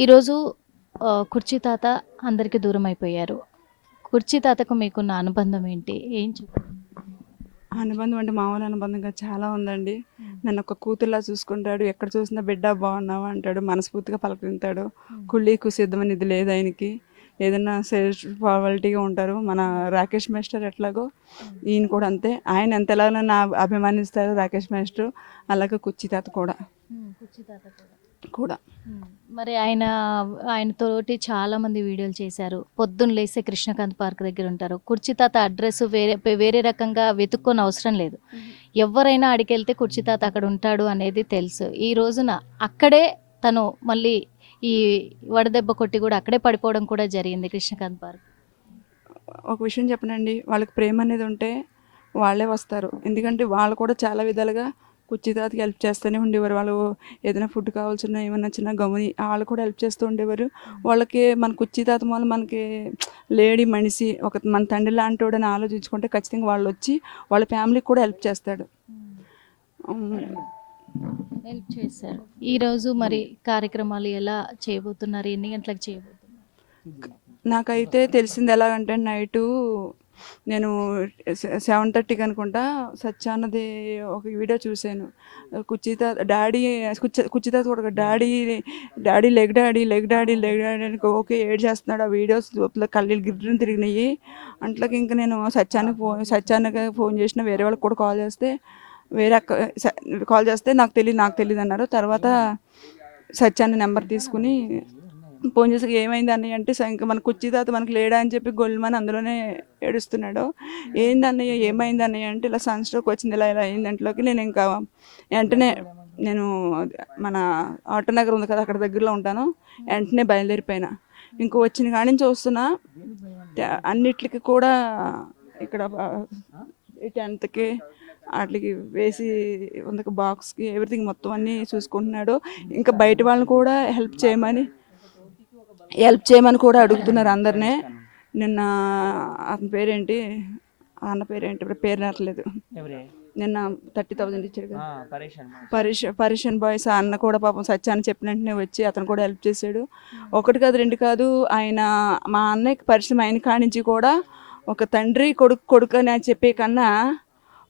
ఈరోజు కుర్చీ తాత అందరికి దూరం అయిపోయారు. కుర్చీ తాతకు మీకున్న అనుబంధం ఏంటి? ఏం చెప్పండి? అనుబంధం అంటే మామూలు అనుబంధంగా చాలా ఉందండి. నన్ను ఒక కూతురులా చూసుకుంటాడు. ఎక్కడ చూసినా బిడ్డ బాగున్నావా అంటాడు. మనస్ఫూర్తిగా పలకరింతాడు. కుళ్ళి కుసిద్దమని ఇది లేదు ఆయనకి. ఏదన్నా సెల్ఫ్ ఫార్మాలిటీగా ఉంటారు. మన రాకేష్ మాస్టర్ ఎట్లాగో ఈయన కూడా అంతే. ఆయన ఎంత ఎలాగో నా అభిమానిస్తారు రాకేష్ మాస్టర్, అలాగే కుర్చీ తాత కూడా కుర్చీ తాత కూడా. కూడా మరి ఆయనతోటి చాలా మంది వీడియోలు చేశారు. పొద్దున్న లేస్తే కృష్ణకాంత్ పార్క్ దగ్గర ఉంటారు. కుర్చీ తాత అడ్రస్ వేరే రకంగా వెతుక్కోని అవసరం లేదు. ఎవరైనా ఆడికెళ్తే కుర్చీ తాత అక్కడ ఉంటాడు అనేది తెలుసు. ఈ రోజున అక్కడే తను మళ్ళీ ఈ వడదెబ్బ కొట్టి కూడా అక్కడే పడిపోవడం కూడా జరిగింది కృష్ణకాంత్ పార్క్. ఒక విషయం చెప్పనండి, వాళ్ళకి ప్రేమ అనేది ఉంటే వాళ్ళే వస్తారు. ఎందుకంటే వాళ్ళు కూడా చాలా విధాలుగా కుర్చీ తాతకి హెల్ప్ చేస్తూనే ఉండేవారు. వాళ్ళు ఏదైనా ఫుడ్ కావాల్సిన ఏమన్నా చిన్న గమని వాళ్ళు కూడా హెల్ప్ చేస్తూ ఉండేవారు. వాళ్ళకి మన కుర్చీ తాత వల్ల మనకి లేడీ మనిషి ఒక మన తండ్రి లాంటి వాడని ఆలోచించుకుంటే ఖచ్చితంగా వాళ్ళు వచ్చి వాళ్ళ ఫ్యామిలీకి కూడా హెల్ప్ చేస్తాడు. హెల్ప్ చేశారు. ఈరోజు మరి కార్యక్రమాలు ఎలా చేయబోతున్నారు? ఎన్ని గంటలకు చేయబోతున్నారు? నాకైతే తెలిసింది ఎలాగంటే నైటు నేను 7:30కి అనుకుంటా సత్యాన్నది ఒక వీడియో చూశాను. కుర్చీత డాడీ కుర్చీత కూడా daddy leg daddy leg daddy leg daddy అని ఓకే ఏడ్ చేస్తున్నాడు. ఆ వీడియోస్ లోపల కళ్ళీలు గిర్రని తిరిగినాయి. అంట్లోకి ఇంకా నేను సత్యాన్నకి ఫోన్ చేసిన, వేరే వాళ్ళకి కూడా కాల్ చేస్తే వేరే అక్క కాల్ చేస్తే నాకు తెలియదు అన్నారు. తర్వాత సత్యాన్ని నెంబర్ తీసుకుని ఫోన్ చేసి ఏమైంది అన్నయ్య అంటే ఇంకా మన కుర్చీ తాత మనకి లేడా అని చెప్పి గొల్లుమని అందులోనే ఏడుస్తున్నాడు. ఏంది అన్నయ్య ఏమైంది అన్నయ్య అంటే ఇలా సన్ స్ట్రోక్ వచ్చింది, ఇలా ఇలా అయింది. దాంట్లోకి నేను ఇంకా వెంటనే నేను మన ఆటో నగర్ ఉంది కదా అక్కడ దగ్గరలో ఉంటాను. వెంటనే బయలుదేరిపోయినా. ఇంకో వచ్చిన కాడి నుంచి వస్తున్నా అన్నిటికి కూడా ఇక్కడ ఈ టెన్త్కి వాటికి వేసి ఉంది బాక్స్కి ఎవ్రీథింగ్ మొత్తం అన్నీ చూసుకుంటున్నాడు. ఇంకా బయట వాళ్ళని కూడా హెల్ప్ చేయమని కూడా అడుగుతున్నారు అందరినీ. నిన్న అతని పేరేంటి, అన్న పేరేంటి, ఇప్పుడు పేరు రావట్లేదు. నిన్న 30,000 ఇచ్చాడు కదా పరేషన్ బాయ్స్ అన్న కూడా పాపం సత్యాన్ని చెప్పిన వెంటనే వచ్చి అతను కూడా హెల్ప్ చేశాడు. ఒకటి కాదు రెండు కాదు, ఆయన మా అన్నయ్యకి పరిచయం అయిన కాడి నుంచి కూడా ఒక తండ్రి కొడుకు అని చెప్పే కన్నా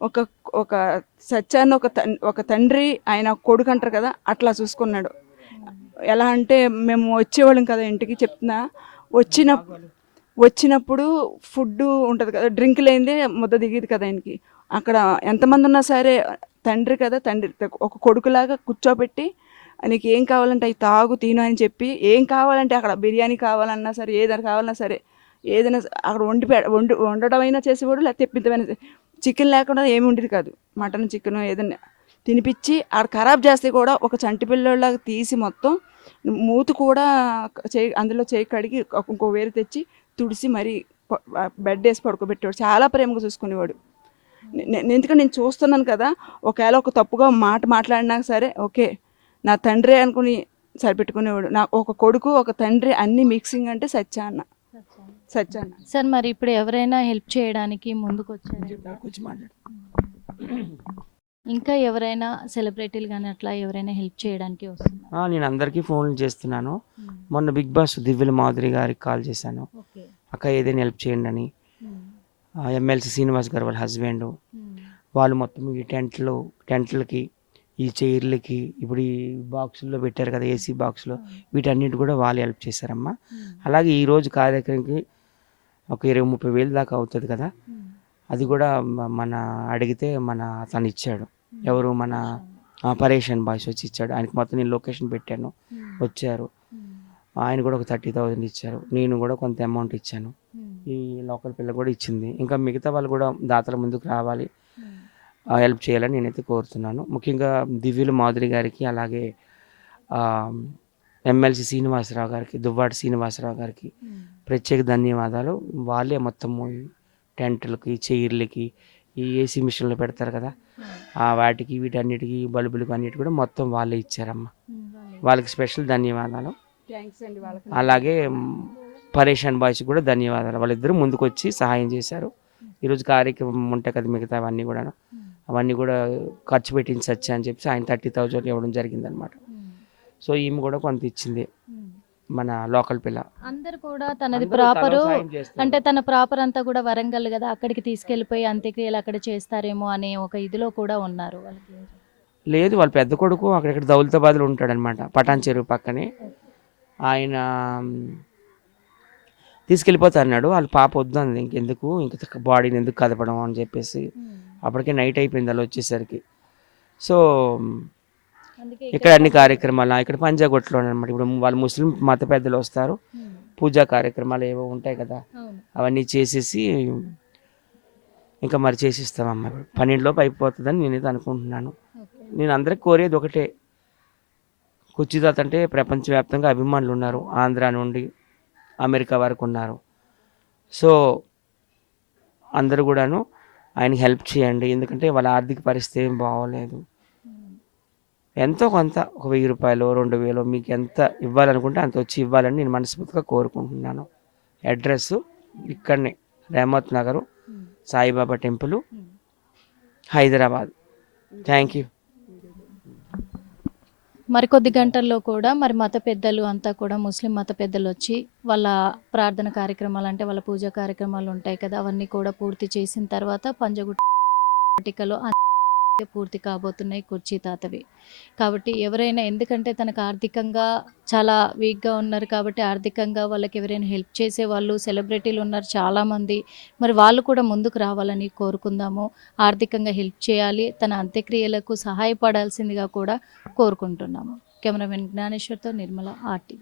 ఒక ఒక సత్యాన్ని ఒక తండ్రి ఆయన కొడుకు అంటారు కదా అట్లా చూసుకున్నాడు. ఎలా అంటే మేము వచ్చేవాళ్ళం కదా ఇంటికి, చెప్తున్నా వచ్చినప్పుడు ఫుడ్ ఉంటుంది కదా, డ్రింక్ లేనిదే ముద్ద దిగేది కదా ఆయనకి. అక్కడ ఎంతమంది ఉన్నా సరే తండ్రి కదా, తండ్రి ఒక కొడుకులాగా కూర్చోబెట్టి నీకు ఏం కావాలంటే అవి తాగు తిను అని చెప్పి, ఏం కావాలంటే అక్కడ బిర్యానీ కావాలన్నా సరే ఏదైనా కావాలన్నా సరే ఏదైనా అక్కడ వండడం అయినా చేసేవాడు, లేకపోతే తెప్పిద్దామైనా. చికెన్ లేకుండా ఏమి ఉండేది కాదు. మటన్ చికెన్ ఏదైనా తినిపించి ఆడ ఖరాబ్ చేస్తే కూడా ఒక చంటి పిల్లోళ్ళలాగా తీసి మొత్తం మూతి కూడా అందులో చేయి కడిగి ఇంకో వేరు తెచ్చి తుడిసి మరీ బెడ్ వేసి పడుకోబెట్టేవాడు. చాలా ప్రేమగా చూసుకునేవాడు. ఎందుకంటే నేను చూస్తున్నాను కదా, ఒకవేళ ఒక తప్పుగా మాట్లాడినా సరే ఓకే నా తండ్రి అనుకుని సరిపెట్టుకునేవాడు. నా ఒక కొడుకు ఒక తండ్రి అన్ని మిక్సింగ్ అంటే సత్యాన్న. సార్ మరి ఇప్పుడు ఎవరైనా హెల్ప్ చేయడానికి ముందుకు వచ్చారు? ఇంకా ఎవరైనా సెలబ్రిటీలు కానీ అట్లా ఎవరైనా హెల్ప్ చేయడానికి వస్తున్నారు? నేను అందరికీ ఫోన్లు చేస్తున్నాను. మొన్న బిగ్ బాస్ దివ్యల మాధురి గారికి కాల్ చేశాను, అక్క ఏదైనా హెల్ప్ చేయండి అని. ఎమ్మెల్సీ శ్రీనివాస్ గారు వాళ్ళ హస్బెండ్ వాళ్ళు మొత్తం ఈ టెంట్లకి ఈ చైర్లకి ఇప్పుడు ఈ బాక్సుల్లో పెట్టారు కదా ఏసీ బాక్స్లో, వీటన్నిటి కూడా వాళ్ళు హెల్ప్ చేశారమ్మా. అలాగే ఈరోజు కార్యక్రమానికి ఒక 20-30 వేలు దాకా అవుతుంది కదా, అది కూడా మన అడిగితే తను ఇచ్చాడు. ఎవరు మన పరేషన్ బాయ్స్ వచ్చి ఇచ్చాడు. ఆయనకి మొత్తం నేను లొకేషన్ పెట్టాను, వచ్చారు. ఆయన కూడా ఒక 30,000 ఇచ్చారు. నేను కూడా కొంత అమౌంట్ ఇచ్చాను. ఈ లోకల్ పిల్ల కూడా ఇచ్చింది. ఇంకా మిగతా వాళ్ళు కూడా దాతల ముందుకు రావాలి, హెల్ప్ చేయాలని నేనైతే కోరుతున్నాను. ముఖ్యంగా దివ్యుల మాధురి గారికి, అలాగే ఎమ్మెల్సీ శ్రీనివాసరావు గారికి, దువ్వాడ శ్రీనివాసరావు గారికి ప్రత్యేక ధన్యవాదాలు. వాళ్ళే మొత్తము టెంట్లకి చైర్లకి ఈ ఏసీ మిషన్లు పెడతారు కదా వాటికి వీటన్నిటికి బల్బులకు అన్నిటి కూడా మొత్తం వాళ్ళే ఇచ్చారమ్మా. వాళ్ళకి స్పెషల్ ధన్యవాదాలు. అలాగే పరేషన్ బాయ్స్ కూడా ధన్యవాదాలు. వాళ్ళిద్దరూ ముందుకు వచ్చి సహాయం చేశారు. ఈరోజు కార్యక్రమం ఉంటాయి కదా మిగతా అవన్నీ కూడా ఖర్చు పెట్టించచ్చు అని చెప్పి ఆయన 30,000 ఇవ్వడం జరిగిందనమాట. సో ఈమె కూడా కొంత ఇచ్చింది. మన లోకల్ పిల్ల. అందరు కూడా తనది అందరూ ప్రాపరు తలో సాయం చేస్తారు. అంటే తన ప్రాపర్ అంతా కూడా వరంగల్ కదా, అక్కడికి తీసుకెళ్ళిపోయి అంత్యక్రియలు అక్కడ చేస్తారేమో అనే ఒక ఇదిలో కూడా ఉన్నారు వాళ్ళకి. లేదు, వాళ్ళ పెద్ద కొడుకు అక్కడిక్కడ దౌలతాబాద్లో ఉంటాడనమాట, పటాన్ చెరువు పక్కనే. ఆయన తీసుకెళ్ళిపోతా అన్నాడు. వాళ్ళ పాప వద్దంది, ఇంకెందుకు ఇంక బాడీని ఎందుకు కదపడం అని చెప్పేసి. అప్పటికే నైట్ అయిపోయింది అలా వచ్చేసరికి. సో అందుకే ఇక్కడ అన్ని కార్యక్రమాలు ఇక్కడ పంజాగుట్టలో అనమాట. ఇప్పుడు వాళ్ళు ముస్లిం మత పెద్దలు వస్తారు, పూజా కార్యక్రమాలు ఏవో ఉంటాయి కదా, అవును. అవన్నీ చేసేసి ఇంకా మరి చేసిస్తామమ్మా. ఇప్పుడు 12 అయిపోతుందని నేనైతే అనుకుంటున్నాను. ఓకే. నేను అందరికి కోరేది ఒకటే, కుర్చీదాత అంటే ప్రపంచవ్యాప్తంగా అభిమానులు ఉన్నారు, ఆంధ్ర నుండి అమెరికా వరకు ఉన్నారు. సో అందరూ కూడాను ఆయనకి హెల్ప్ చేయండి, ఎందుకంటే వాళ్ళ ఆర్థిక పరిస్థితి ఏం బాగోలేదు. ఎంతో కొంత ఒక 1000 రూపాయలు 2000 మీకు ఎంత ఇవ్వాలనుకుంటే అంత వచ్చి ఇవ్వాలని నేను మనస్ఫూర్తిగా కోరుకుంటున్నాను. అడ్రస్ ఇక్కడనే Rehmat Nagar, Saibaba temple, Hyderabad. Thank you. మరికొద్ది గంటల్లో కూడా మరి మత పెద్దలు అంతా కూడా ముస్లిం మత పెద్దలు వచ్చి వాళ్ళ ప్రార్థన కార్యక్రమాలు అంటే వాళ్ళ పూజా కార్యక్రమాలు ఉంటాయి కదా, అవన్నీ కూడా పూర్తి చేసిన తర్వాత పంజగుట్టలో పూర్తి కాబోతున్నాయి కుర్చీ తాతవి. కాబట్టి ఎవరైనా, ఎందుకంటే తనకు ఆర్థికంగా చాలా వీక్గా ఉన్నారు కాబట్టి ఆర్థికంగా వాళ్ళకి ఎవరైనా హెల్ప్ చేసే వాళ్ళు సెలబ్రిటీలు ఉన్నారు చాలామంది, మరి వాళ్ళు కూడా ముందుకు రావాలని కోరుకుందాము. ఆర్థికంగా హెల్ప్ చేయాలి, తన అంత్యక్రియలకు సహాయపడాల్సిందిగా కూడా కోరుకుంటున్నాము. కెమెరామెన్ జ్ఞానేశ్వర్తో నిర్మల, ఆర్టీ.